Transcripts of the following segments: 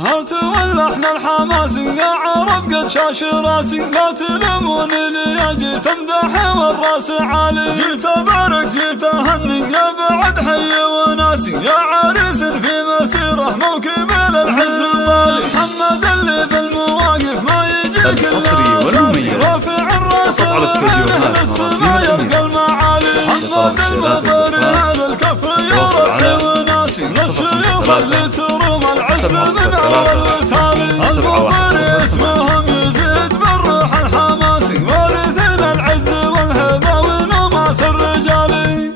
هات واللحن الحماسي يا عرب قد شاش راسي، لا تلومون لي جيت امدح والراس عالي، جيت ابارك جيت اهني يا بعد حي وناسي، يا عريس في مسيره موكب العز الطالي، محمد اللي بالمواقف ما يجيك الا اساسي، رافع الراس واهل السما يبقى المعالي، محمد المطر هذا الكف يرحب وناسي، للشيوخ اللي تروم العز من اول تالي، المطر اسمهم يزيد بالروح الحماسي، وارثين العز والهبه ونماس الرجالي،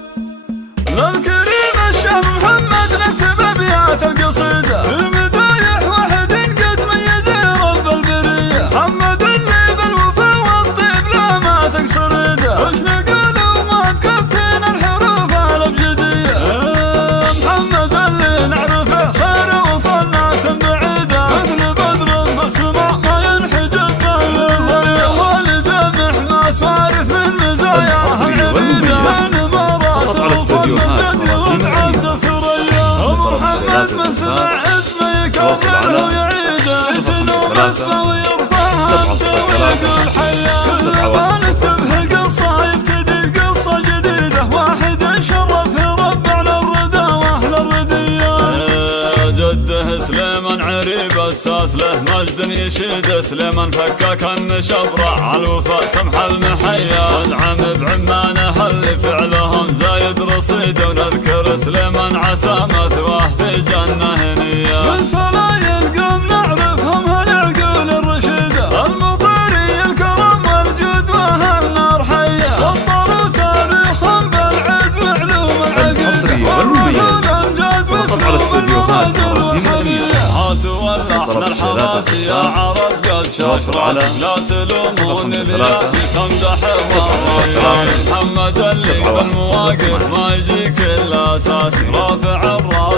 للكريم الشاه محمد نكتب ابيات القصيده، المدايح واحد قد ميز رب البريه، محمد اللي بالوفا والطيب لا ما تكسر يده، وش نقول وما تكفينا الحروف الابجديه، محمد اللي نعرفه خير وصل ناس بعيده، مثل بدر بالسماء ما ينحجب بالضيا، والده محماس وارث من مزاياه العديده، من مراسل وصل الجد وتعدى ثريا، ابو محمد من سمع اسمه يكبر ويعيده، يتنوم اسمه ويرفعها ويقول حيا، كل ما نكتب قصه يبتدي قصه جديده، واحد شرف ربعنا الردى واهل الرديه، جده سليمان عريب اساس له مجد يشيد، سليمان فكاك النشبره على الوفاء سمح المحيا، ادعم بعمانه اللي فعلهم زايد رصيده، ونذكر سليمان عسى مثواه في جنه هنيه، من سلايل قوم نعرفهم هالعقول الرشيده، المطيري الكرم والجود واهل نار حيه، سطروا تاريخهم بالعز وعلوم العقيده، والوجود امجاد على استديوهات مراسيم الأمير. هاتوا واللحن الحماسي يا عرب قد شاكر، لا تلومون لي تمدح محمد اللي بالمواقف ما يجيك الا اساسي، رافع الراس